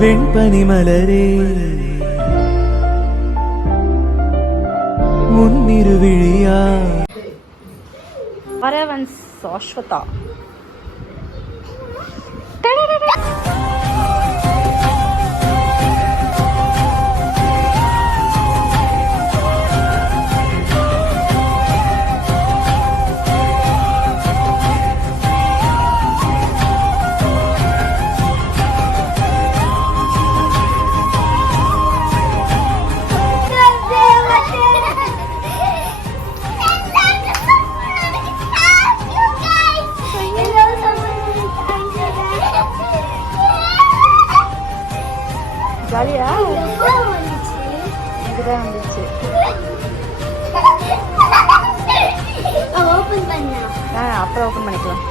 வெண்பனி மலரே முன்னிருவிழியா அரவன் சாஸ்வதா ஜாலியா இதுதான் வந்துச்சு. அப்புறம் ஓப்பன் பண்ணிக்கலாம்.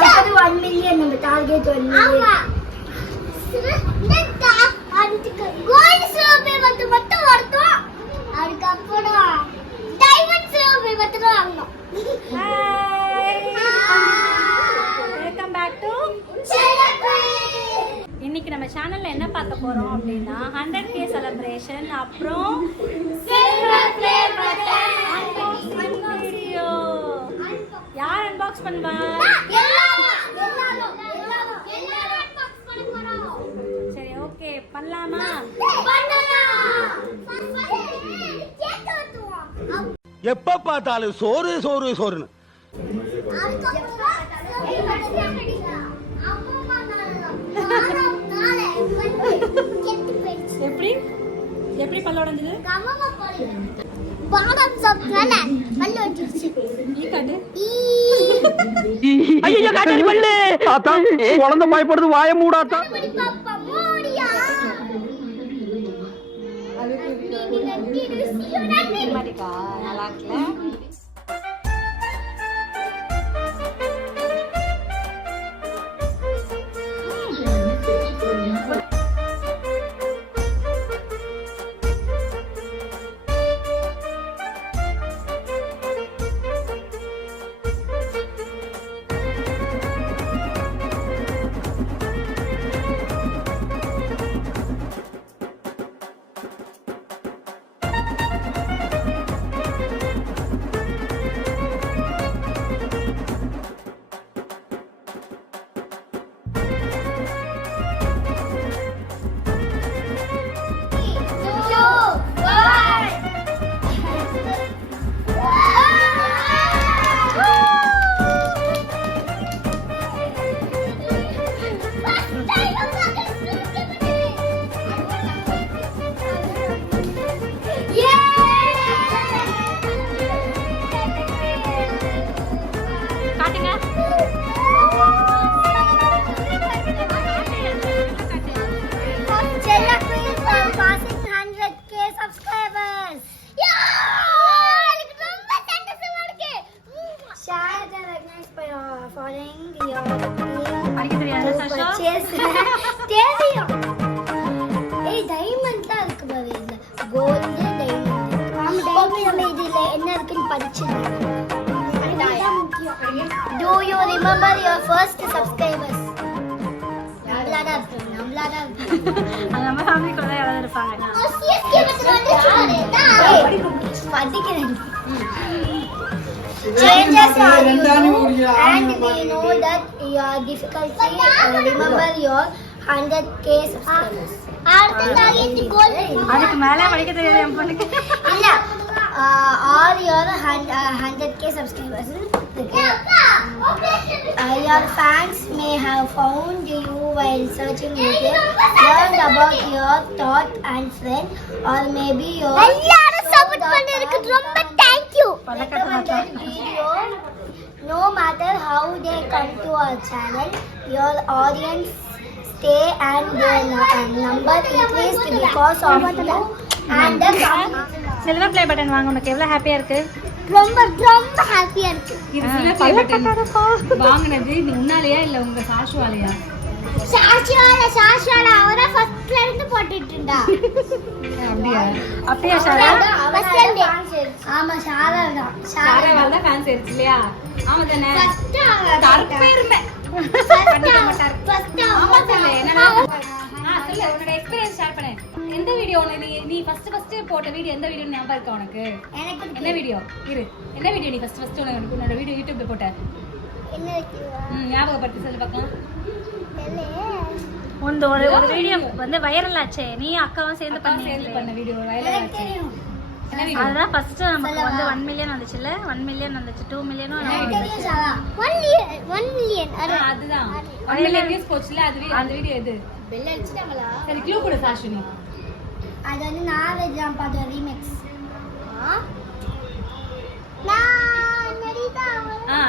After 1 million, நம்ம டார்கெட் 1 million. கோல்ட் சில்வர் மட்டும் வரட்டும். அதுக்கு அப்புறம் டைமண்ட் சில்வர் மட்டும் வாங்கணும். வெல்கம் பேக் டு இன்னைக்கு நம்ம சேனல்ல என்ன பார்க்க போறோம் அப்படின்னா 100K செலிப்ரேஷன் அப்புறம் silver play button unboxing video. யார் அன்பாக்ஸ் பண்ணுவா? எல்லாரும் அன்பாக்ஸ் பண்ண போறோம். சரி ஓகே பண்ணலாமா? எப்ப பார்த்தாலும் சோறு சோறு சோறுன்னு. எப்படி எப்படி பல்ல உடைஞ்சது? பாடம் சாப்பிட்டனால பல்ல உடைஞ்சிருச்சு. காட்டு. ஐயோ காட்டு பல்லு. தாத்தா குழந்தை பயப்படுது வாயை மூடாதா. பாப்பா மோடியா. மாட்டிக்கா நல்லா இருக்கல. Do you remember your first subscribers? நம்ம ஃபேமிலி கூட யாராவது இருப்பாங்க. Changes are you and we know that your difficulty remember your 100K subscribers. அதுக்கு மேலே படிக்க தெரியாது என் பொண்ணுக்கு. இல்ல all your 100K subscribers. Your fans may have found you while searching YouTube, learned about your thought and friend, or maybe your எல்லாரும் support பண்ணிருக்கு ரொம்ப thank you. Video, no matter how they come to our channel, your audience stay and their number increased because of you and the silver play button வாங்க உனக்கு எவ்வளவு ஹாப்பியா இருக்கு? ரொம்ப ரொம்ப ஹாப்பியா இருக்கு. இது சில்வர் ப்ளே பட்டன் வாங்குனது நீ உன்னாலயா இல்ல உங்க சாஷுவாலயா? சாஷால அவரா ஃபர்ஸ்ட்ல இருந்து போட்டுட்டு இருந்தா. அப்படியா ஷாரா? ஆமா ஷாரா தான். ஷாராவால தான் ஃபேன்ஸ் இருக்கு இல்லையா? ஆமா தானே? தர்ப்பே இருந்தே. ஆமா சொல்லு என்னடா? சொல்லு உன்னோட எக்ஸ்பீரியன்ஸ் ஷேர் பண்ணு. எந்த வீடியோ நீ ஃபர்ஸ்ட் போட்ட வீடியோ எந்த வீடியோ ஞாபகம் இருக்கா உனக்கு? என்ன வீடியோ? என்ன வீடியோ நீ ஃபர்ஸ்ட் உன்னோட வீடியோ யூடியூப்ல போட்ட? என்ன வீடியோ? ஞாபகப்படுத்தி சொல்லு பார்க்கலாம். ஒரு வீடியோ வந்து வைரல் ஆச்சே, நீ அக்காவும் சேர்ந்து பண்ண வீடியோ வைரல் ஆச்சு. என்ன வீடியோ? அதுதான் ஃபர்ஸ்ட் நமக்கு வந்து 1 மில்லியன் வந்துச்சுல. 1 மில்லியன் வந்துச்சு, 2 மில்லியனும் 1 மில்லியன் அதுதான் 1 மில்லியன் வியூஸ் போச்சுல. அந்த வீடியோ எது? பெல் அடிச்சிட்டாங்களா? சரி க்ளூ கொடு சாஷினி. அது வந்து நாவேஜாம் பாட்ட ரீமிக்ஸ். நான் நடிதா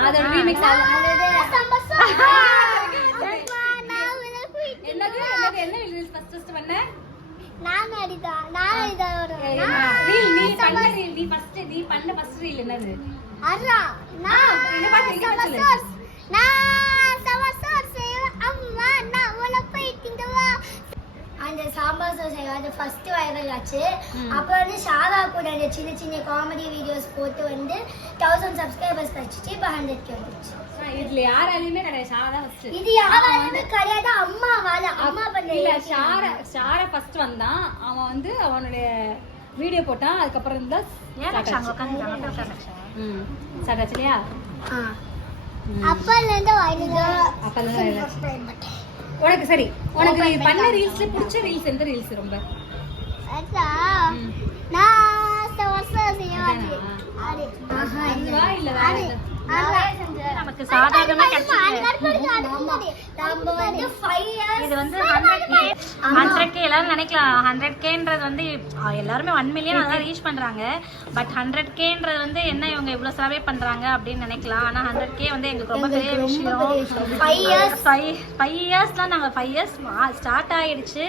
அதோட ரீமிக்ஸ். என்ன வீடியோ ஃபர்ஸ்ட் பண்ண? நான் நடிதா ரீல் நீ பண்ண ஃபர்ஸ்ட் ரீல் என்னது? அரா நான் இங்க பாத்து இங்க சொல்லு. நான் சமசோர் செய்ய அம்மா நான் உள்ள போயிட்டீங்க வா. அந்த சாம்பார் தோசை வந்து ஃபர்ஸ்ட் வைரல் ஆச்சு. அப்போ வந்து ஷாரா கூட அந்த சின்ன சின்ன காமெடி வீடியோஸ் போட்டு வந்து 1000 சப்ஸ்கிரைபர்ஸ் வச்சுச்சு. இப்போ 100K வந்துச்சு. இதுல யாராலையுமே கிடையாது, ஷாரா தான் ஃபர்ஸ்ட். இது யாராலுமே கிடையாது, அம்மாவால. அம்மா பண்ண இல்ல ஷாரா ஃபர்ஸ்ட் வந்தான். அவன் வந்து அவனுடைய வீடியோ போட்டான். அதுக்கப்புறம் தான் சாட்டாச்சுலையா? அப்பல இருந்து உனக்கு சரி, உனக்கு நீ பண்ண ரீல்ஸ்ல பிடிச்ச ரீல்ஸ் எந்த ரீல்ஸ் ரொம்ப? நான் சமசோர் செய்ய இதுவா இல்ல வேற எது? நமக்கு சாதாரணமா கிடைச்சது. இது வந்து 100K எல்லாரும் நினைக்கலாம். 100Kன்றது வந்து எல்லாருமே 1 மில்லியன் அதான் ரீச் பண்றாங்க. பட் 100Kன்றது வந்து என்ன இவங்க இவ்வளவு செலவே பண்றாங்க அப்படின்னு நினைக்கலாம். ஆனா 100K வந்து எங்களுக்கு ரொம்ப பெரிய விஷயம். 5 இயர்ஸ்லாம் நாங்க 5 இயர்ஸ் ஸ்டார்ட் ஆயிடுச்சு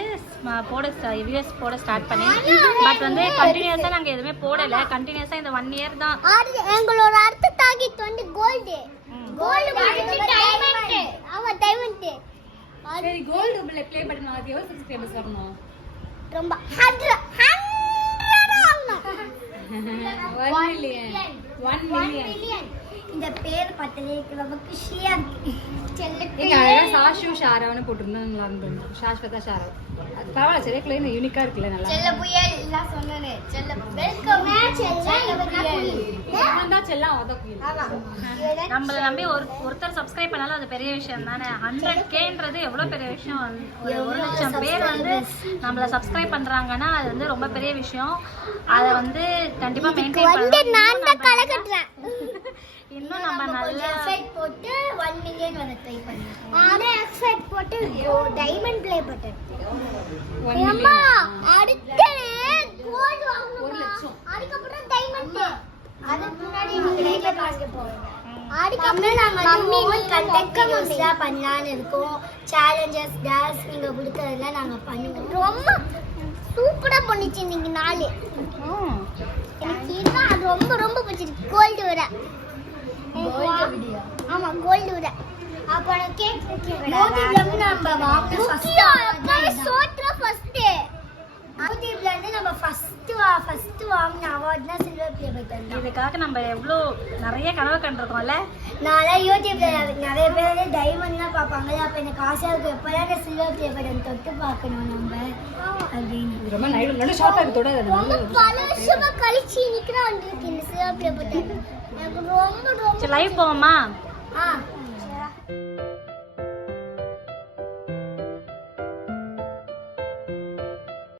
வியூஸ் போட ஸ்டார்ட் பண்ணி. பட் வந்து கண்டினியூஸா நாங்க எதுவுமே போடல. கண்டினியூஸா இந்த 1 இயர் தான். எங்களோட அடுத்த டார்கெட் வந்து கோல்டு டைமண்ட். ஆமா டைமண்ட். சரி கோல்ட் ப்ளே பட்டன் வாங்கி எவ்வளவு சப்ஸ்கிரைபர்ஸ் வரணும்? ரொம்ப 100 1 மில்லியன். இந்த பேர் பத்தலே ரொம்ப குஷியா இருக்கு. நீங்க அழகா சாஷு ஷாரான்னு போட்டுருந்தாங்களா? சாஷ்வதா ஷாரா பரவாயில்ல. சரி கிளீன் யூனிக்கா இருக்குல்ல? நல்லா செல்ல புயல் எல்லாம் சொன்னனே. செல்ல வெல்கம் செல்லம் அதக்குயில். நம்மள நம்பி ஒருத்தர் சப்ஸ்கிரைப் பண்ணாலும் அது பெரிய விஷயம் தானே. 100Kன்றது எவ்வளவு பெரிய விஷயம். 1 லட்சம் பேர் வந்து நம்மள சப்ஸ்கிரைப் பண்றாங்கன்னா அது வந்து ரொம்ப பெரிய விஷயம். அத வந்து கண்டிப்பா மெயின்டைன் பண்ணணும். நான் தான் கலை கட்டறேன். இன்னும் நம்ம நல்ல எஃபெக்ட் போட்டு 1 மில்லியன் வர ட்ரை பண்ணேன். ஆனா எஃபெக்ட் போட்டு டைமண்ட் ப்ளே பட்டன். அம்மா அடுத்து கோல்ட் வாங்கணும். 1 லட்சம். அதுக்கு அப்புறம் டைமண்ட். அதுக்கு முன்னாடி நீங்க லைட்ல பாஸ்க போறீங்க. அதுக்கு அப்புறம் நாங்க மம்மி கண்டென்ட் வீடியோஸ்ல பண்ணலாம்னு இருக்கோம். சேலஞ்சஸ் டான்ஸ் நீங்க கொடுத்ததெல்லாம் நாங்க பண்ணுவோம். ரொம்ப சூப்பரா பண்ணிச்சு நீங்க நாளே. எனக்கு இது ரொம்ப ரொம்ப பிடிச்சிருக்கு. கோல்ட் வர ஆமா கோல்டு விட. அப்ப நான் கேக் யூடியூப்ல நம்ம வாங்க ஃபர்ஸ்ட் சோட்ல ஃபர்ஸ்ட் யூடியூப்ல இருந்து நம்ம ஃபர்ஸ்ட் வாங்கின அவார்ட்னா சில்வர் ப்ளே பட்டன். இதுக்காக நம்ம எவ்வளோ நிறைய கனவு கண்டிருக்கோம்ல. நான் யூடியூப்ல நிறைய பேர் டைமண்ட்லாம் பார்ப்பாங்க. அப்ப எனக்கு ஆசையா இருக்கு எப்பதான் சில்வர் ப்ளே பட்டன் தொட்டு பார்க்கணும் நம்ம அப்படின்னு. ரொம்ப நல்ல ஷார்ட்டா இருக்கு. தொட ரொம்ப பல வருஷமா கழிச்சு நிக்கிறா வந்திருக்கு இந்த சில்வர் ப்ளே பட்டன். எனக்கு ரொம்ப ரொம்ப லைவ் போவோமா?